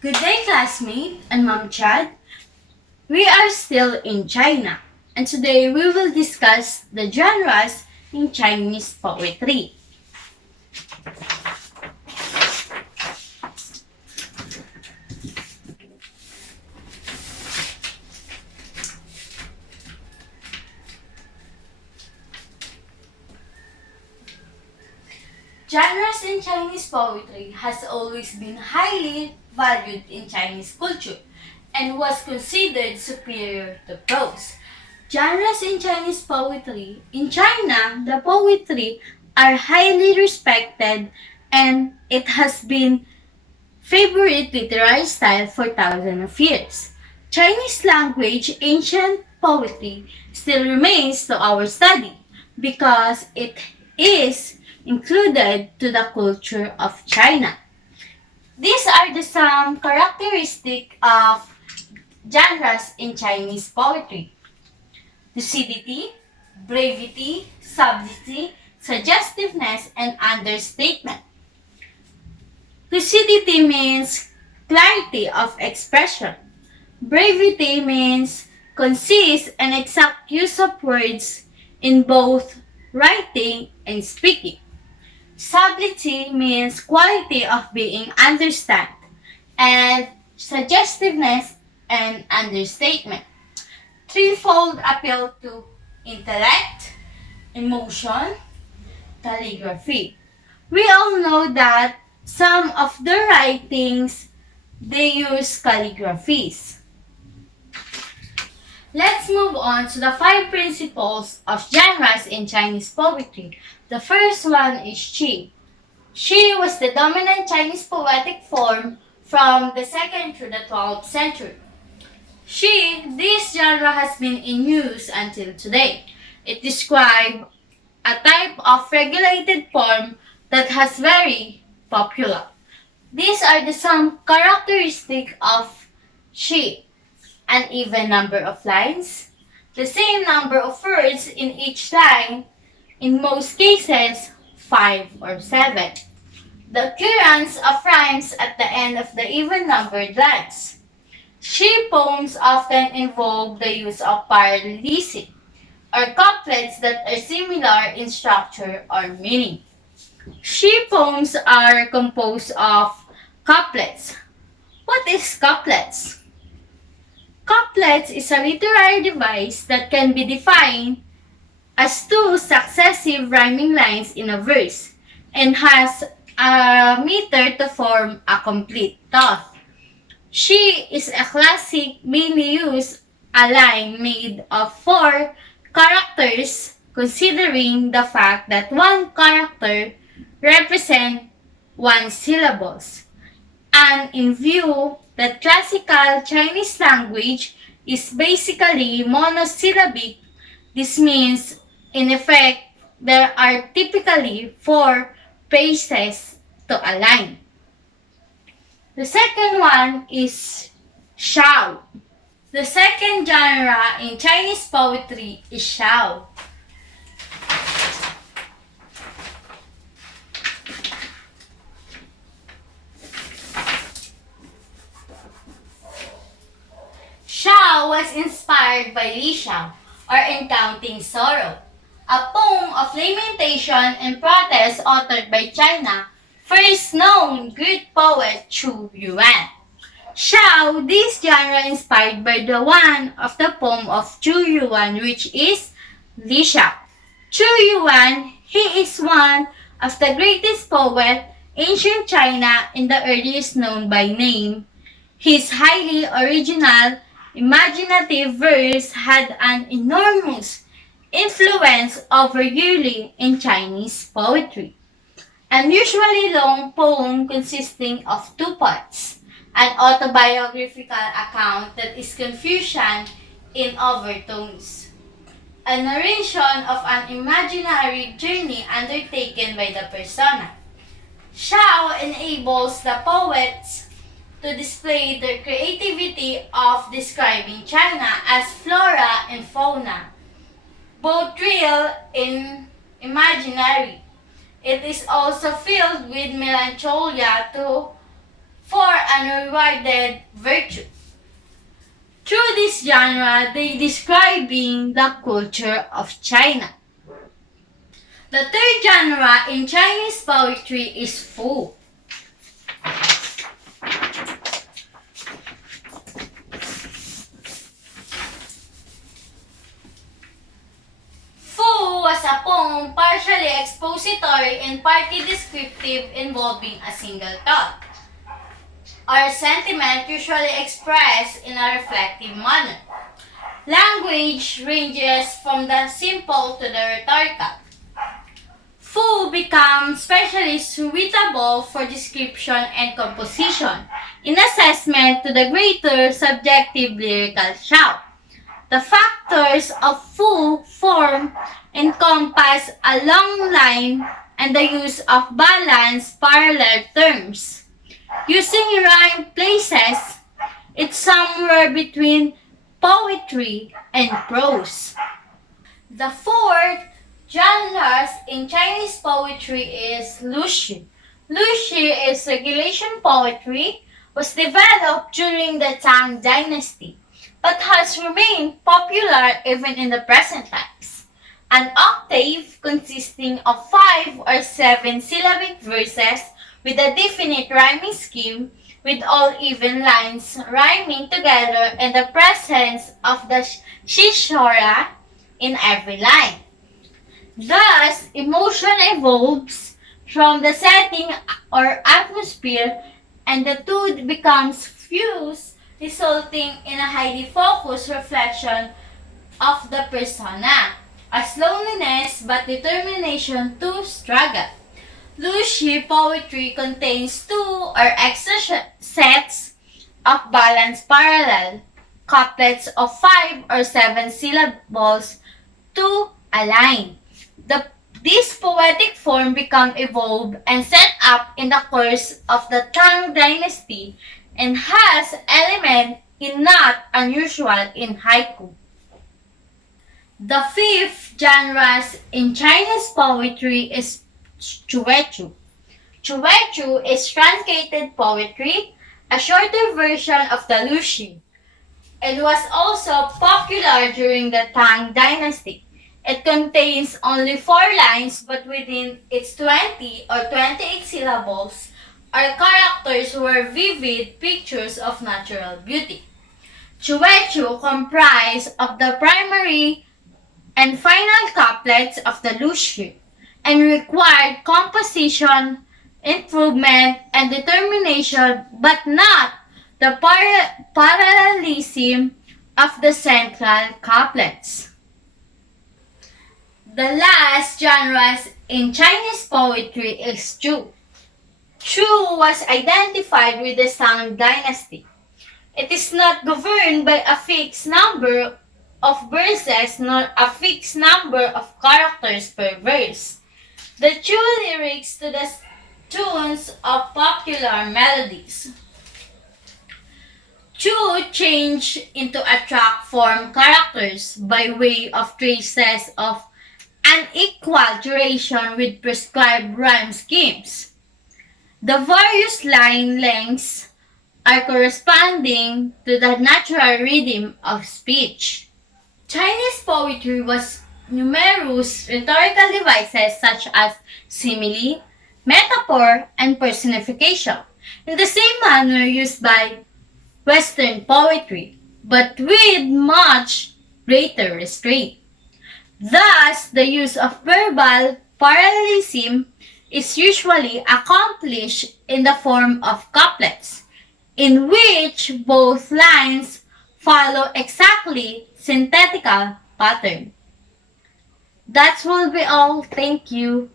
Good day, classmate and Mom Chad. We are still in China, and today we will discuss the genres in Chinese poetry. Genres in Chinese poetry has always been highly valued in Chinese culture and was considered superior to prose. Genres in Chinese poetry. In China, the poetry are highly respected and it has been favorite literary style for thousands of years. Chinese language ancient poetry still remains to our study because it is included to the culture of China. These are the some characteristics of genres in Chinese poetry. Lucidity, brevity, subtlety, suggestiveness, and understatement. Lucidity means clarity of expression. Brevity means concise and exact use of words in both writing and speaking. Subtlety means quality of being understood, and suggestiveness and understatement. Threefold appeal to intellect, emotion, calligraphy. We all know that some of the writings they use calligraphies. Let's move on to the 5 principles of genres in Chinese poetry. The first one is Shi. Shi was the dominant Chinese poetic form from the 2nd through the 12th century. Shi, this genre has been in use until today. It describes a type of regulated form that has very popular. These are the some characteristics of Shi. An even number of lines, the same number of words in each line, in most cases, 5 or 7. The occurrence of rhymes at the end of the even numbered lines. Shi poems often involve the use of parallelism, or couplets that are similar in structure or meaning. Shi poems are composed of couplets. What is couplets? Couplets is a literary device that can be defined as two successive rhyming lines in a verse and has a meter to form a complete thought. She is a classic mainly used a line made of 4 characters considering the fact that one character represents 1 syllables. And in view that classical Chinese language is basically monosyllabic, this means, in effect, there are typically 4 phrases to a line. The second one is Xiao. The second genre in Chinese poetry is Xiao. Xiao was inspired by Li Xiao, or In Counting Sorrow, a poem of lamentation and protest authored by China first known Greek poet Chu Yuan. Xiao, this genre inspired by the one of the poem of Chu Yuan, which is Li Xiao. Chu Yuan, he is one of the greatest poet ancient China and the earliest known by name. His highly original, imaginative verse had an enormous influence over yearly in Chinese poetry. An usually long poem consisting of 2 parts, an autobiographical account that is confusion in overtones, a narration of an imaginary journey undertaken by the persona. Xiao enables the poets to display their creativity of describing China as flora and fauna, both real and imaginary. It is also filled with melancholia to for unrewarded virtue. Through this genre, they describing the culture of China. The third genre in Chinese poetry is Fu. Fu was a poem partially expository and partly descriptive involving a single thought or sentiment usually expressed in a reflective manner. Language ranges from the simple to the rhetorical. Fu becomes especially suitable for description and composition in assessment to the greater subjective lyrical shout. The factors of Fu form encompass a long line and the use of balanced parallel terms. Using rhyme places, it's somewhere between poetry and prose. The fourth genres in Chinese poetry is Lushi. Lushi is regulation poetry, was developed during the Tang Dynasty, but has remained popular even in the present times. An octave consisting of 5 or 7 syllabic verses with a definite rhyming scheme with all even lines rhyming together and the presence of the shishora in every line. Thus, emotion evolves from the setting or atmosphere and the two becomes fused, resulting in a highly focused reflection of the persona, as loneliness but determination to struggle. Lushi poetry contains 2 or extra sets of balanced parallel couplets of 5 or 7 syllables to a line. This poetic form became evolved and set up in the course of the Tang Dynasty and has elements not unusual in haiku. The fifth genre in Chinese poetry is Chuechu. Chuechu is truncated poetry, a shorter version of the Lushi. It was also popular during the Tang Dynasty. It contains only 4 lines but within its 20 or 28 syllables are characters who are vivid pictures of natural beauty. Chuechu comprise of the primary and final couplets of the Lushi and required composition, improvement, and determination but not the parallelism of the central couplets. The last genre in Chinese poetry is Chu. Chu was identified with the Tang Dynasty. It is not governed by a fixed number of verses nor a fixed number of characters per verse. The Chu lyrics to the tunes of popular melodies. Chu change into a track form characters by way of traces of unequal duration with prescribed rhyme schemes. The various line lengths are corresponding to the natural rhythm of speech. Chinese poetry was numerous rhetorical devices such as simile, metaphor, and personification, in the same manner used by Western poetry, but with much greater restraint. Thus, the use of verbal parallelism is usually accomplished in the form of couplets, in which both lines follow exactly synthetical pattern. That will be all. Thank you.